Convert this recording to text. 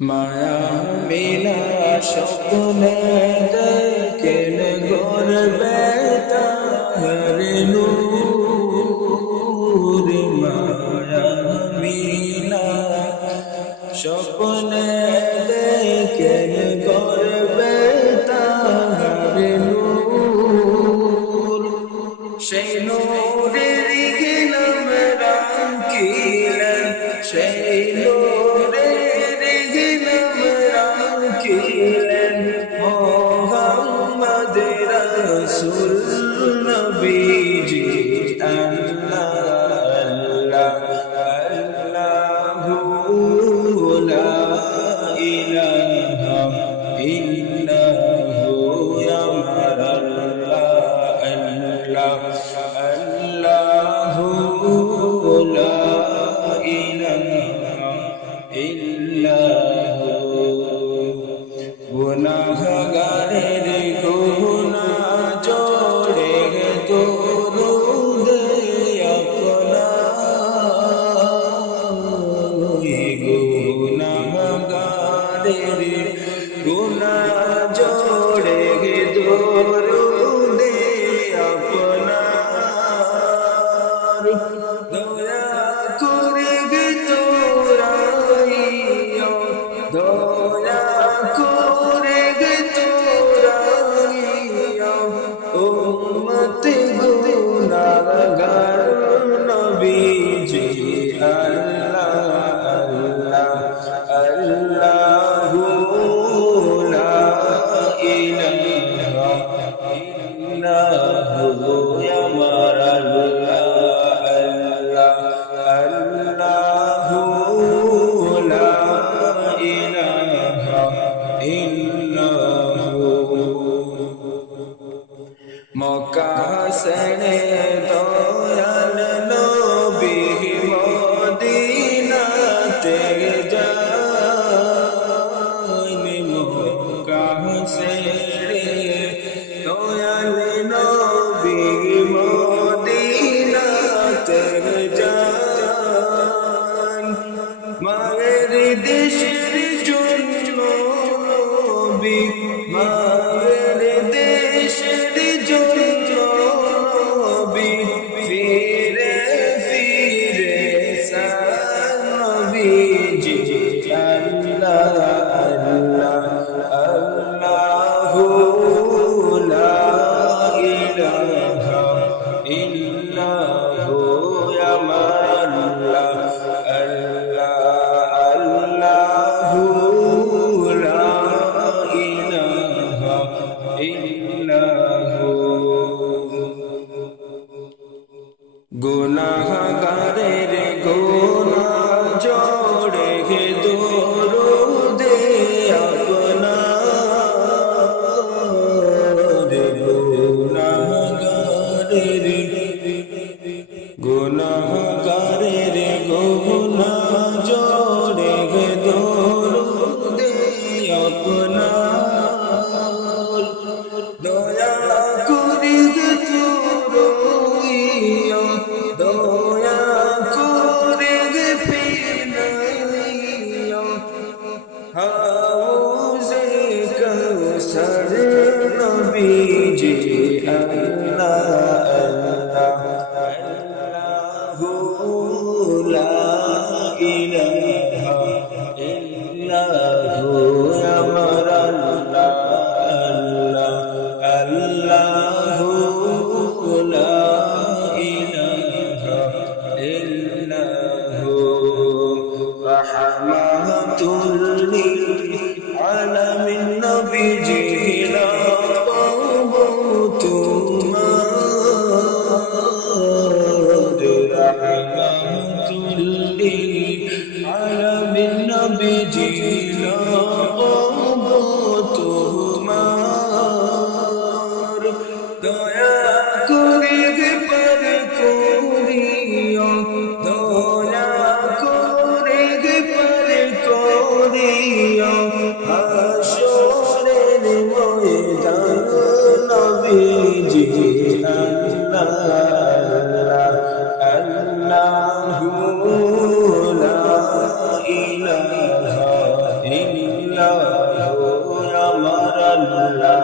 মায়া মিলা স্বপ্নে দেখেন গর্বে তাহার নূর। মায়া মিলা স্বপ্নে দেখেন গর্বে তাহার নূর। সেই নূরের নাম রাখিলেন, সেই নূরের নাম রাখিলেন মোহাম্মদ রাসূল নবীজি। আল্লাহ আল্লাহ আল্লাহু লা ইলাহা ইল্লাহু আমার আল্লাহ আল্লাহ আল্লাহু লা ইলাহা ইল্লাহু। গুনাহগারের গুনাহ জোড়ে দরুদ আপনার। গুনাহগারের গুনাহ জোড়ে দরুদ আপনার। দয়া করে তোরাইয়া, দয়া করে তোরাইয়া উম্মত গুনাহগার নবীজি। আল্লাহ আল্লাহ আল্লাহু লা ইলাহা ইল্লাহু আমার আল্লাহ আল্লাহ আল্লাহু লা ইলাহা ইল্লাহু। মক্কা ছেড়ে দয়াল নবী মদিনাতে যান। মক্কা ছেড়ে দয়াল নবী মদিনাতে যান। মায়ের দেশের জন্য নবী, মায়ের দেশের জন্য নবী ফিরে ফিরে চান নবীজি। আল্লাহ আল্লাহ আল্লাহু লা ইলাহা ইল্লাহু আমার আল্লাহ আল্লাহ আল্লাহু লা ইলাহা ইল্লাহু। গুনাহগারের গুনাহ জোড়ে দরুদ আপনার। গুনাহগারের গুনাহগারের গুনাহ জোড়ে দরুদ আপনার। দয়া করে তোরাইয়া, দয়া করে ফিরাইয়া হাউজে কাউসার নবীজি। আল্লাহ আল্লাহ আল্লাহু লা ইলাহা ইল্লাহু আমার আল্লাহ আল্লাহ আল্লাহু লা ইলাহা ইল্লাহু। রাহমাতুল লিল আলামিন নবীজি রাহমাতুল লিল আলামিন নবীজি তোমার। দয়া করে পার করিয়া, দয়া করে পার করিয়া হাসরের ময়দান নবীজি। আল্লাহ আল্লাহু লা ইলাহা আল্লাহ